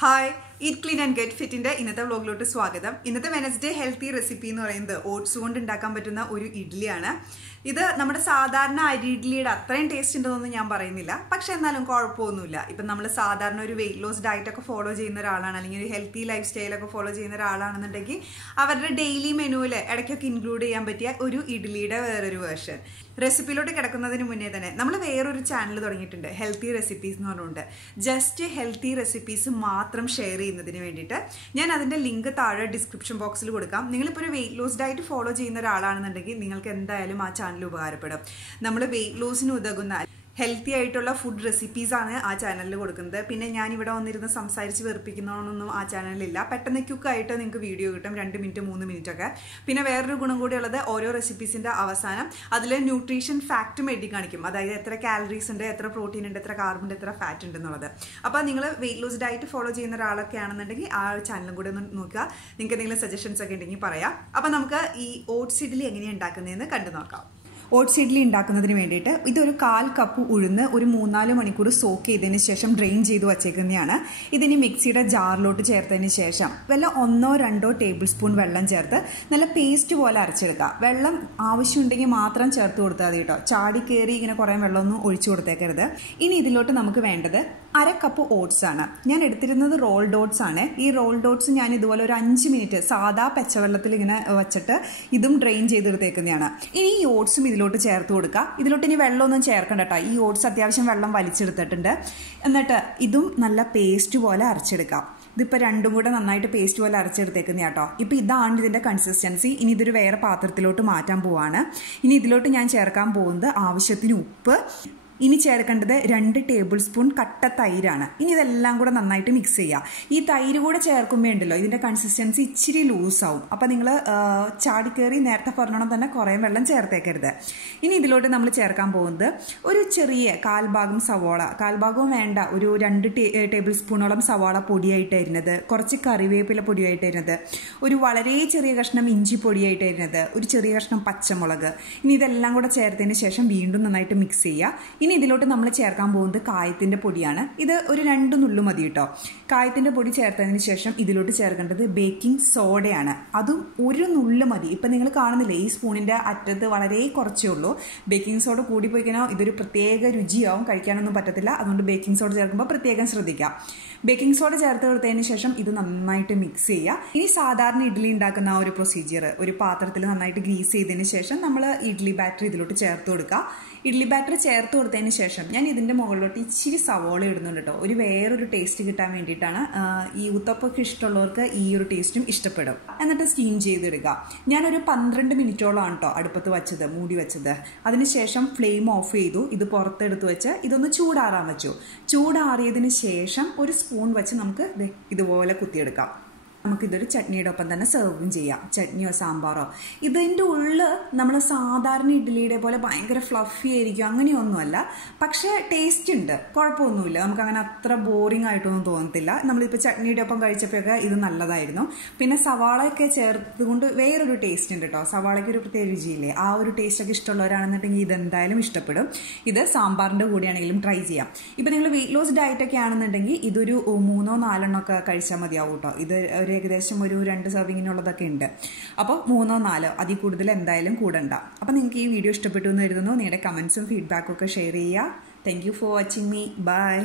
Hi, Eat Clean and Get Fit in the vlog swagatham. Innathe Wednesday healthy recipe nu parayunnathu oats kondu undakkan pattuna oru idli aanu. Idu nammade sadharana ari idliyude athrayum taste undennonu njan parayunnilla. Pakshe ennalum kolapponnilla. Ipo nammal sadharana oru weight loss diet okke follow cheyyunna oralana allengil oru healthy lifestyle okke follow cheyyunna oralaanennundengil avarude daily menu il edakkokke include cheyan pattiya oru idliyude veroru version. റെസിപ്പിയിലോട്ട് കിടക്കുന്നതിന് മുന്നേ തന്നെ നമ്മൾ വേറൊരു channel തുടങ്ങിയിട്ടുണ്ട് healthy recipes എന്ന് പറഞ്ഞുകൊണ്ട് just healthy recipes മാത്രം share ചെയ്യുന്നതിന് വേണ്ടിയിട്ട് ഞാൻ അതിൻ്റെ ലിങ്ക് താഴെ ഡിസ്ക്രിപ്ഷൻ ബോക്സിൽ കൊടുക്കാം. നിങ്ങളിപ്പോൾ ഒരു വെയിറ്റ് ലോസ് ഡയറ്റ് ഫോളോ ചെയ്യുന്ന ഒരാളാണെന്നുണ്ടെങ്കിൽ നിങ്ങൾക്ക് എന്തായാലും ആ ചാനൽ ഉപകാരപ്പെടും. നമ്മൾ വെയിറ്റ് ലോസിന് ഉതകുന്ന ഹെൽത്തി ആയിട്ടുള്ള ഫുഡ് റെസിപ്പീസാണ് ആ ചാനലിൽ കൊടുക്കുന്നത്. പിന്നെ ഞാൻ ഇവിടെ വന്നിരുന്ന് സംസാരിച്ച് വെറുപ്പിക്കുന്നതൊന്നും ആ ചാനലിലില്ല. പെട്ടെന്ന് ക്യുക്കായിട്ട് നിങ്ങൾക്ക് വീഡിയോ കിട്ടും, 2 മിനിറ്റ് 3 മിനിറ്റ് ഒക്കെ. പിന്നെ വേറൊരു ഗുണം കൂടിയുള്ളത് ഓരോ റെസിപ്പീസിൻ്റെ അവസാനം അതിൽ ന്യൂട്രീഷൻ ഫാക്റ്റും എഴുതി കാണിക്കും. അതായത് എത്ര കാലറീസ് ഉണ്ട്, എത്ര പ്രോട്ടീൻ ഉണ്ട്, എത്ര കാർബൺ ഉണ്ട്, എത്ര ഫാറ്റ് ഉണ്ട് എന്നുള്ളത്. അപ്പോൾ നിങ്ങൾ വെയിറ്റ് ലോസ് ഡയറ്റ് ഫോളോ ചെയ്യുന്ന ഒരാളൊക്കെ ആണെന്നുണ്ടെങ്കിൽ ആ ചാനലും കൂടെ ഒന്ന് നോക്കുക. നിങ്ങൾക്ക് എന്തെങ്കിലും സജഷൻസ് ഒക്കെ ഉണ്ടെങ്കിൽ പറയാം. അപ്പോൾ നമുക്ക് ഈ ഓട്സ് ഇഡ്ഡലി എങ്ങനെയാണ് ഉണ്ടാക്കുന്നതെന്ന് കണ്ടു നോക്കാം. ഓട്സ് ഇഡ്ഡലി ഉണ്ടാക്കുന്നതിന് വേണ്ടിയിട്ട് ഇതൊരു 1/4 കപ്പ് ഉഴുന്ന് ഒരു 3-4 മണിക്കൂർ സോക്ക് ചെയ്തതിന് ശേഷം ഡ്രെയിൻ ചെയ്ത് വച്ചേക്കുന്നതാണ്. ഇതിന് മിക്സിയുടെ ജാറിലോട്ട് ചേർത്തതിന് ശേഷം വല്ല 1-2 ടേബിൾ സ്പൂൺ വെള്ളം ചേർത്ത് നല്ല പേസ്റ്റ് പോലെ അരച്ചെടുക്കുക. വെള്ളം ആവശ്യമുണ്ടെങ്കിൽ മാത്രം ചേർത്ത് കൊടുത്താൽ മതി കേട്ടോ. ചാടി കയറി ഇങ്ങനെ കുറേ വെള്ളമൊന്നും ഒഴിച്ചു കൊടുത്തേക്കരുത്. ഇനി ഇതിലോട്ട് നമുക്ക് വേണ്ടത് 1/2 കപ്പ് ഓട്സ് ആണ്. ഞാൻ എടുത്തിരുന്നത് റോൾഡ് ഓട്സ് ആണ്. ഈ റോൾഡ് ഓട്സ് ഞാൻ ഇതുപോലെ ഒരു 5 മിനിറ്റ് സാധാ പച്ചവെള്ളത്തിൽ ഇങ്ങനെ വെച്ചിട്ട് ഇതും ഡ്രെയിൻ ചെയ്തെടുത്തേക്കുന്നതാണ്. ഇനി ഈ ഓട്സും ഇതിലോട്ട് ചേർത്ത് കൊടുക്കുക. ഇതിലോട്ട് ഇനി വെള്ളമൊന്നും ചേർക്കണ്ട കേട്ടോ. ഈ ഓട്സ് അത്യാവശ്യം വെള്ളം വലിച്ചെടുത്തിട്ടുണ്ട്. എന്നിട്ട് ഇതും നല്ല പേസ്റ്റ് പോലെ അരച്ചെടുക്കാം. ഇതിപ്പോൾ രണ്ടും കൂടെ നന്നായിട്ട് പേസ്റ്റ് പോലെ അരച്ചെടുത്തേക്കുന്ന കേട്ടോ. ഇപ്പോൾ ഇതാണ് ഇതിൻ്റെ കൺസിസ്റ്റൻസി. ഇനി ഇതൊരു വേറെ പാത്രത്തിലോട്ട് മാറ്റാൻ പോവാണ്. ഇനി ഇതിലോട്ട് ഞാൻ ചേർക്കാൻ പോകുന്നത് ആവശ്യത്തിന് ഉപ്പ്. ഇനി ചേർക്കേണ്ടത് 2 ടേബിൾ സ്പൂൺ കട്ട തൈരാണ്. ഇനി ഇതെല്ലാം കൂടെ നന്നായിട്ട് മിക്സ് ചെയ്യുക. ഈ തൈര് കൂടെ ചേർക്കുമ്പോൾ ഉണ്ടല്ലോ ഇതിൻ്റെ കൺസിസ്റ്റൻസി ഇച്ചിരി ലൂസാവും. അപ്പോൾ നിങ്ങൾ ചാടിക്കയറി നേരത്തെ പറഞ്ഞോണം തന്നെ കുറേ വെള്ളം ചേർത്തേക്കരുത്. ഇനി ഇതിലോട്ട് നമ്മൾ ചേർക്കാൻ പോകുന്നത് ഒരു ചെറിയ 1/4 ഭാഗം സവാള, 1/4 ഭാഗവും വേണ്ട, ഒരു 2 ടേബിൾ സ്പൂണോളം സവാള പൊടിയായിട്ടായിരുന്നത്, കുറച്ച് കറിവേപ്പില പൊടിയായിട്ടായിരുന്നത്, ഒരു വളരെ ചെറിയ കഷ്ണം ഇഞ്ചി പൊടിയായിട്ടായിരുന്നത്, ഒരു ചെറിയ കഷ്ണം പച്ചമുളക്. ഇനി ഇതെല്ലാം കൂടെ ചേർത്തതിന് ശേഷം വീണ്ടും നന്നായിട്ട് മിക്സ് ചെയ്യുക. ഇനി ഇതിലോട്ട് നമ്മൾ ചേർക്കാൻ പോകുന്നത് കായത്തിൻ്റെ പൊടിയാണ്. ഇത് ഒരു 2 നുള്ളു മതി കേട്ടോ. കായത്തിൻ്റെ പൊടി ചേർത്തതിന് ശേഷം ഇതിലോട്ട് ചേർക്കേണ്ടത് ബേക്കിംഗ് സോഡയാണ്. അതും 1 നുള്ളു മതി. ഇപ്പം നിങ്ങൾ കാണുന്നില്ലേ ഈ സ്പൂണിൻ്റെ അറ്റത്ത് വളരെ കുറച്ചേ ഉള്ളൂ. ബേക്കിംഗ് സോഡ കൂടിപ്പോയി കഴിഞ്ഞാൽ ഇതൊരു പ്രത്യേക രുചിയാവും, കഴിക്കാനൊന്നും പറ്റത്തില്ല. അതുകൊണ്ട് ബേക്കിംഗ് സോഡ ചേർക്കുമ്പോൾ പ്രത്യേകം ശ്രദ്ധിക്കുക. ബേക്കിംഗ് സോഡ ചേർത്ത് കൊടുത്തതിന് ശേഷം ഇത് നന്നായിട്ട് മിക്സ് ചെയ്യുക. ഇനി സാധാരണ ഇഡ്ഡലി ഉണ്ടാക്കുന്ന ആ ഒരു പ്രൊസീജിയർ, ഒരു പാത്രത്തിൽ നന്നായിട്ട് ഗ്രീസ് ചെയ്തതിന് ശേഷം നമ്മൾ ഇഡ്ഡലി ബാറ്റർ ഇതിലോട്ട് ചേർത്ത് കൊടുക്കുക. ഇഡ്ഡലി ബാറ്റർ ചേർത്ത് കൊടുത്തതിന് ശേഷം ഞാൻ ഇതിൻ്റെ മുകളിലോട്ട് ഇച്ചിരി സവോള ഇടുന്നുണ്ട് കേട്ടോ. ഒരു വേറൊരു ടേസ്റ്റ് കിട്ടാൻ വേണ്ടിയിട്ടാണ്. ഈ ഉത്തപ്പൊക്കെ ഇഷ്ടമുള്ളവർക്ക് ഈ ഒരു ടേസ്റ്റും ഇഷ്ടപ്പെടും. എന്നിട്ട് സ്റ്റീം ചെയ്തെടുക്കുക. ഞാനൊരു 12 മിനിറ്റോളമാണ് കേട്ടോ അടുപ്പത്ത് വെച്ചത്, മൂടി വെച്ചത്. അതിനുശേഷം ഫ്ലെയിം ഓഫ് ചെയ്തു. ഇത് പുറത്തെടുത്ത് വെച്ച് ഇതൊന്ന് ചൂടാറാൻ വെച്ചു. ചൂടാറിയതിന് ശേഷം ഒരു സ്പൂൺ വെച്ച് നമുക്ക് ഇതുപോലെ കുത്തിയെടുക്കാം. നമുക്കിതൊരു ചട്നിയുടെ ഒപ്പം തന്നെ സെർവും ചെയ്യാം, ചട്നിയോ സാമ്പാറോ. ഇതിൻ്റെ ഉള്ളിൽ നമ്മൾ സാധാരണ ഇഡ്ഡലിയുടെ പോലെ ഭയങ്കര ഫ്ലഫി ആയിരിക്കും, അങ്ങനെയൊന്നുമല്ല. പക്ഷേ ടേസ്റ്റ് ഉണ്ട്, കുഴപ്പമൊന്നുമില്ല. നമുക്കങ്ങനെ അത്ര ബോറിംഗ് ആയിട്ടൊന്നും തോന്നത്തില്ല. നമ്മളിപ്പോൾ ചട്നിയുടെ ഒപ്പം കഴിച്ചപ്പോഴൊക്കെ ഇത് നല്ലതായിരുന്നു. പിന്നെ സവാളയൊക്കെ ചേർത്തുകൊണ്ട് വേറൊരു ടേസ്റ്റ് ഉണ്ട് കേട്ടോ. സവാളയ്ക്ക് ഒരു പ്രത്യേക രുചിയില്ലേ, ആ ഒരു ടേസ്റ്റൊക്കെ ഇഷ്ടമുള്ളവരാണെന്നുണ്ടെങ്കിൽ ഇതെന്തായാലും ഇഷ്ടപ്പെടും. ഇത് സാമ്പാറിൻ്റെ കൂടെയാണെങ്കിലും ട്രൈ ചെയ്യാം. ഇപ്പോൾ നിങ്ങൾ വെയിറ്റ് ലോസ് ഡയറ്റൊക്കെ ആണെന്നുണ്ടെങ്കിൽ ഇതൊരു 3-4 ഒക്കെ കഴിച്ചാൽ മതിയാവും കേട്ടോ. ഇത് ഏകദേശം ഒരു 2 സെർവിങ്ങിനുള്ളതൊക്കെ ഉണ്ട്. അപ്പോൾ 3-4 അതിൽ കൂടുതൽ എന്തായാലും കൂടണ്ട. അപ്പോൾ നിങ്ങൾക്ക് ഈ വീഡിയോ ഇഷ്ടപ്പെട്ടു എന്ന് കരുതുന്നു. നിങ്ങളുടെ കമൻസും ഫീഡ്ബാക്കും ഒക്കെ ഷെയർ ചെയ്യുക. Thank you for watching me. By.